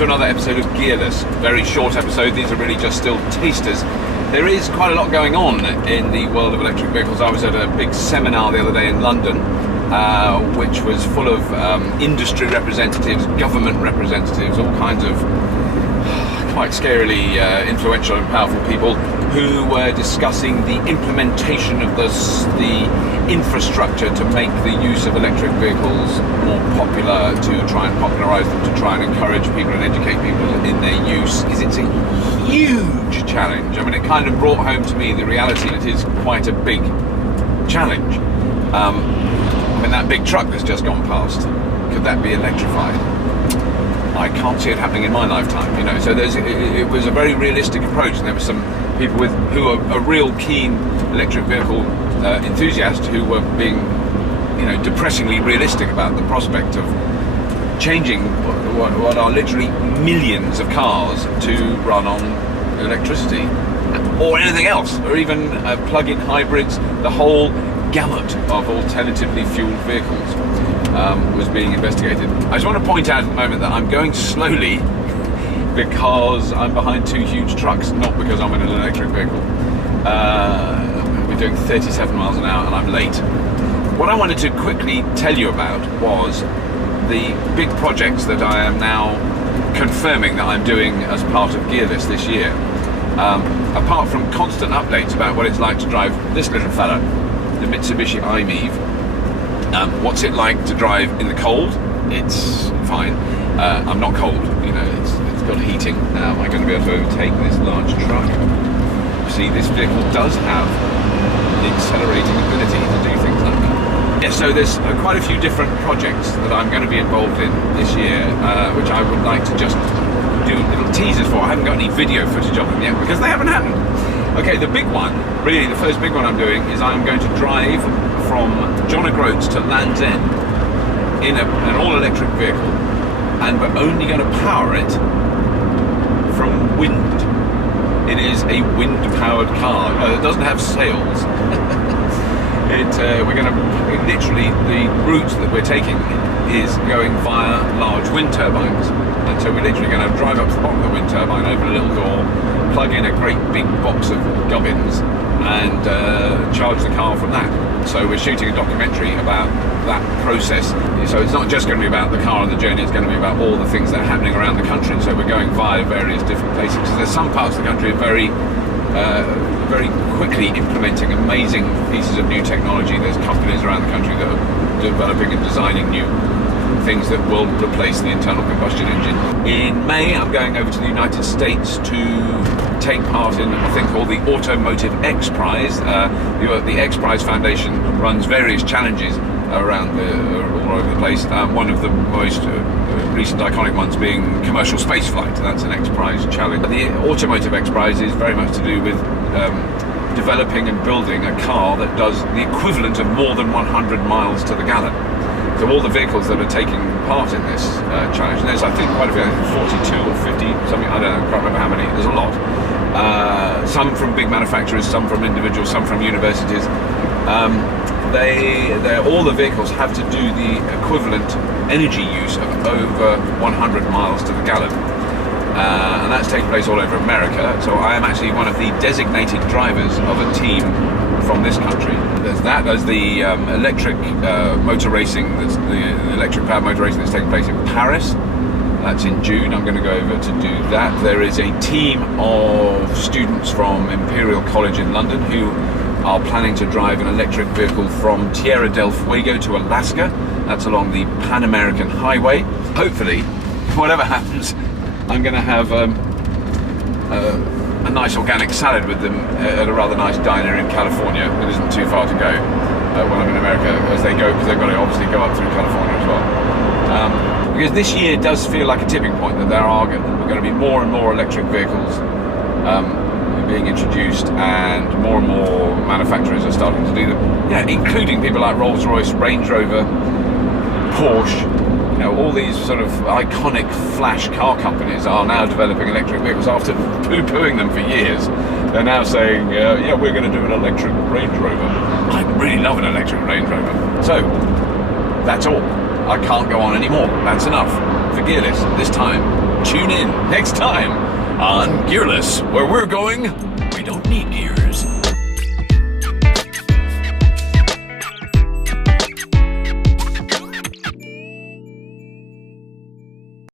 to another episode of Gearless. Very short episode, these are really just still tasters. There is quite a lot going on in the world of electric vehicles. I was at a big seminar the other day in London, which was full of industry representatives, government representatives, all kinds of quite scarily influential and powerful people who were discussing the implementation of the infrastructure to make the use of electric vehicles more popular, to try and popularise them, to try and encourage people and educate people in their use. Because it's a huge challenge. I mean, it kind of brought home to me the reality that it is quite a big challenge. I mean, that big truck that's just gone past, could that be electrified? I can't see it happening in my lifetime, you know. So it was a very realistic approach, and there were some people who are a real keen electric vehicle enthusiasts who were being, you know, depressingly realistic about the prospect of changing what are literally millions of cars to run on electricity or anything else, or even plug-in hybrids. The whole gamut of alternatively fueled vehicles was being investigated. I just want to point out at the moment that I'm going slowly because I'm behind two huge trucks, not because I'm in an electric vehicle. We're doing 37 miles an hour and I'm late. What I wanted to quickly tell you about was the big projects that I am now confirming that I'm doing as part of Gearless this year. Apart from constant updates about what it's like to drive this little fella, the Mitsubishi i-MiEV. What's it like to drive in the cold? It's fine. I'm not cold, you know, it's got heating. Am I going to be able to overtake this large truck? See, this vehicle does have the accelerating ability to do things like that. Yeah, so there's quite a few different projects that I'm going to be involved in this year, which I would like to just do little teasers for. I haven't got any video footage of them yet because they haven't happened. Okay, the big one, really the first big one I'm doing, is I'm going to drive from John O'Groats to Land's End in an all-electric vehicle, and we're only going to power it from wind. It is a wind-powered car. It doesn't have sails. We're going to literally, the route that we're taking is going via large wind turbines, and so we're literally going to drive up to the bottom of the wind turbine, open a little door, plug in a great big box of gubbins, and charge the car from that. So we're shooting a documentary about that process. So it's not just going to be about the car and the journey, it's going to be about all the things that are happening around the country. So we're going via various different places. So there's some parts of the country very quickly implementing amazing pieces of new technology. There's companies around the country that are developing and designing new things that will replace the internal combustion engine. In May, I'm going over to the United States to take part in a thing called the Automotive X Prize. The X Prize Foundation runs various challenges around all over the place. One of the most recent iconic ones being commercial spaceflight. That's an X Prize challenge. The Automotive X Prize is very much to do with developing and building a car that does the equivalent of more than 100 miles to the gallon. So all the vehicles that are taking part in this challenge, and there's I think quite a few, 42 or 50, something, I don't know, I can't remember how many, there's a lot. Some from big manufacturers, some from individuals, some from universities. All the vehicles have to do the equivalent energy use of over 100 miles to the gallon. And that's taking place all over America. So I am actually one of the designated drivers of a team from this country. There's the electric motor racing, the electric powered motor racing that's taking place in Paris. That's in June. I'm going to go over to do that. There is a team of students from Imperial College in London who are planning to drive an electric vehicle from Tierra del Fuego to Alaska. That's along the Pan American Highway. Hopefully, whatever happens, I'm going to have a nice organic salad with them at a rather nice diner in California that isn't too far to go when I'm in America, as they go, because they've got to obviously go up through California as well. Because this year does feel like a tipping point, that there are going to be more and more electric vehicles being introduced, and more manufacturers are starting to do them. Yeah, including people like Rolls-Royce, Range Rover, Porsche. You know, all these sort of iconic flash car companies are now developing electric vehicles after poo-pooing them for years. They're now saying, yeah, we're going to do an electric Range Rover. I really love an electric Range Rover. So, that's all. I can't go on anymore. That's enough for Gearless this time. Tune in next time on Gearless, where we're going, we don't need gears.